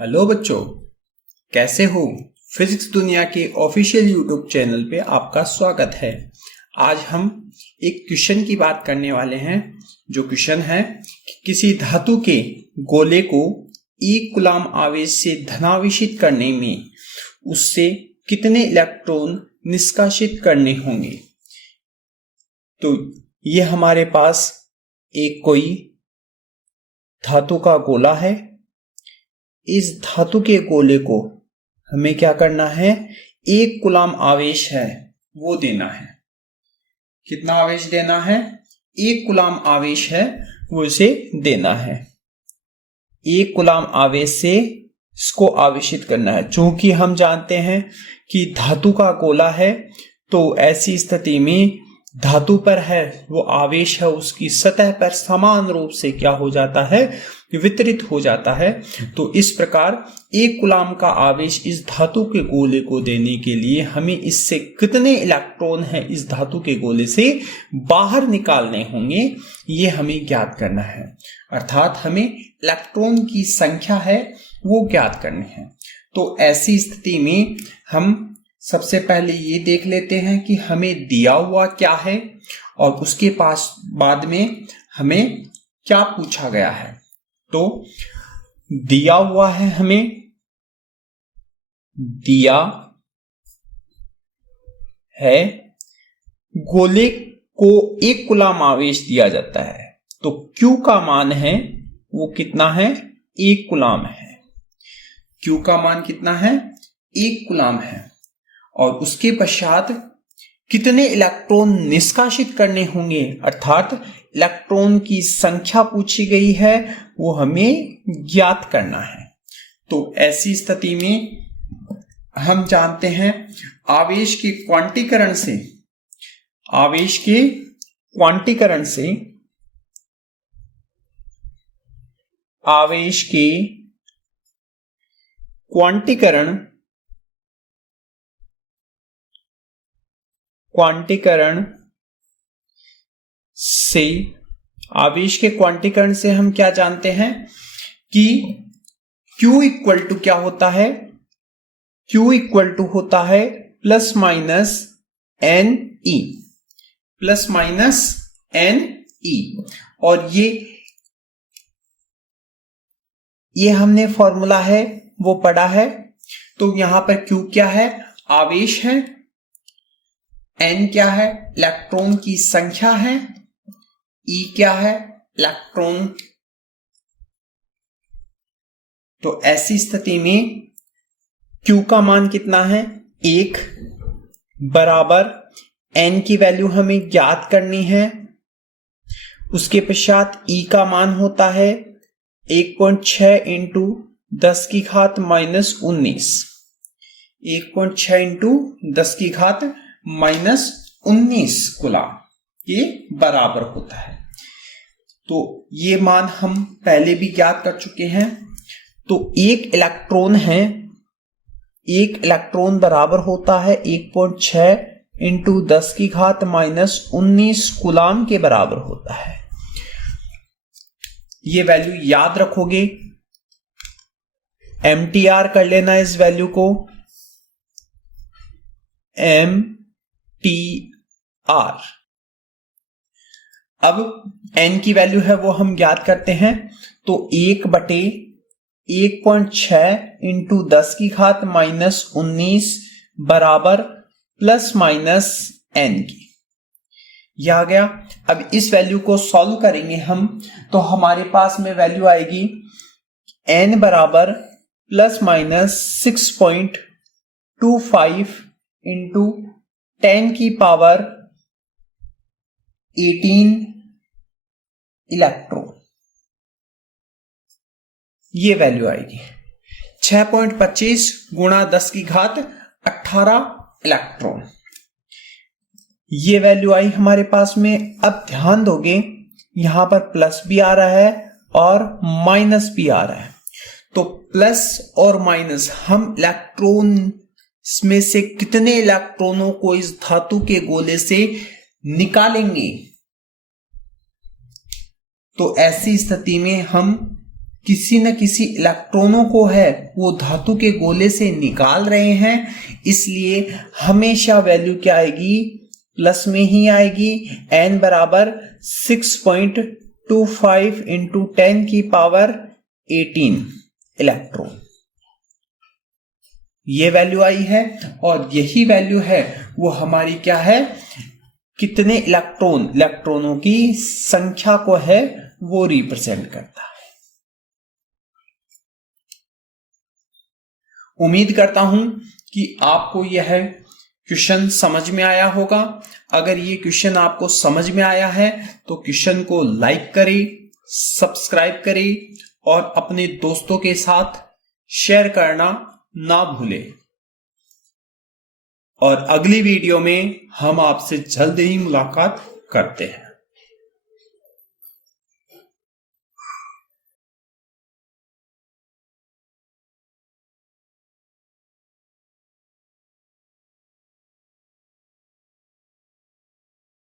Hello बच्चों, कैसे हो। फिजिक्स दुनिया के ऑफिशियल यूट्यूब चैनल पे आपका स्वागत है। आज हम एक क्वेश्चन की बात करने वाले हैं। जो क्वेश्चन है कि किसी धातु के गोले को 1 कूलाम आवेश से धनावेशित करने में उससे कितने इलेक्ट्रॉन निष्कासित करने होंगे। तो ये हमारे पास एक कोई धातु का गोला है। इस धातु के गोले को हमें क्या करना है, 1 कूलाम आवेश है वो देना है। कितना आवेश देना है, 1 कूलाम आवेश है वो इसे देना है। 1 कूलाम आवेश से इसको आवेशित करना है। चूंकि हम जानते हैं कि धातु का गोला है तो ऐसी स्थिति में धातु पर है वो आवेश है उसकी सतह पर समान रूप से क्या हो जाता है, वितरित हो जाता है। तो इस प्रकार 1 कूलाम का आवेश इस धातु के गोले को देने के लिए हमें इससे कितने इलेक्ट्रॉन है इस धातु के गोले से बाहर निकालने होंगे, ये हमें ज्ञात करना है। अर्थात हमें इलेक्ट्रॉन की संख्या है वो ज्ञात करनी है। तो ऐसी स्थिति में हम सबसे पहले ये देख लेते हैं कि हमें दिया हुआ क्या है और उसके पास बाद में हमें क्या पूछा गया है। तो दिया हुआ है, हमें दिया है गोले को 1 कूलाम आवेश दिया जाता है। तो Q का मान है वो कितना है, 1 कूलाम है। Q का मान कितना है, 1 कूलाम है। और उसके पश्चात कितने इलेक्ट्रॉन निष्कासित करने होंगे, अर्थात इलेक्ट्रॉन की संख्या पूछी गई है वो हमें ज्ञात करना है। तो ऐसी स्थिति में हम जानते हैं आवेश के क्वांटीकरण से, आवेश के क्वांटीकरण से, आवेश के क्वांटीकरण से, आवेश के क्वांटीकरण से हम क्या जानते हैं कि Q इक्वल टू क्या होता है, Q इक्वल टू होता है plus minus NE, plus minus NE। और ये हमने फॉर्मूला है वो पढ़ा है। तो यहां पर Q क्या है, आवेश है, N क्या है, इलेक्ट्रॉन की संख्या है, E क्या है, इलेक्ट्रॉन। तो ऐसी स्थिति में Q का मान कितना है, 1 बराबर N की वैल्यू हमें ज्ञात करनी है। उसके पश्चात E का मान होता है 1.6 इंटू 10 की घात माइनस 19, 1.6 इंटू 10 की घात माइनस 19 कूलाम ये बराबर होता है। तो ये मान हम पहले भी ज्ञात कर चुके हैं। तो 1 इलेक्ट्रॉन है, 1 इलेक्ट्रॉन बराबर होता है 1.6 इंटू 10 की घात माइनस 19 कूलाम के बराबर होता है। ये वैल्यू याद रखोगे, MTR कर लेना इस वैल्यू को, MTR। अब N की वैल्यू है वो हम ज्ञात करते हैं। तो 1 बटे 1.6 इंटू 10 की घात माइनस 19 बराबर प्लस माइनस N की, यह आ गया। अब इस वैल्यू को सॉल्व करेंगे हम तो हमारे पास में वैल्यू आएगी N बराबर प्लस माइनस 6.25 इंटू 10 की पावर 18 इलेक्ट्रॉन, ये वैल्यू आएगी 6.25 गुणा 10 की घात 18 इलेक्ट्रॉन, ये वैल्यू आई हमारे पास में। अब ध्यान दोगे यहां पर प्लस भी आ रहा है और माइनस भी आ रहा है। तो प्लस और माइनस हम इलेक्ट्रॉन में से कितने इलेक्ट्रॉनों को इस धातु के गोले से निकालेंगे। तो ऐसी स्थिति में हम किसी न किसी इलेक्ट्रॉनों को है वो धातु के गोले से निकाल रहे हैं, इसलिए हमेशा वैल्यू क्या आएगी, प्लस में ही आएगी। n बराबर 6.25 इंटू 10 की पावर 18 इलेक्ट्रॉन, ये वैल्यू आई है। और यही वैल्यू है वो हमारी क्या है, कितने इलेक्ट्रॉनों की संख्या को है वो रिप्रेजेंट करता है। उम्मीद करता हूं कि आपको यह क्वेश्चन समझ में आया होगा। अगर ये क्वेश्चन आपको समझ में आया है तो क्वेश्चन को लाइक करें, सब्सक्राइब करें और अपने दोस्तों के साथ शेयर करना ना भूलें। और अगली वीडियो में हम आपसे जल्द ही मुलाकात करते हैं।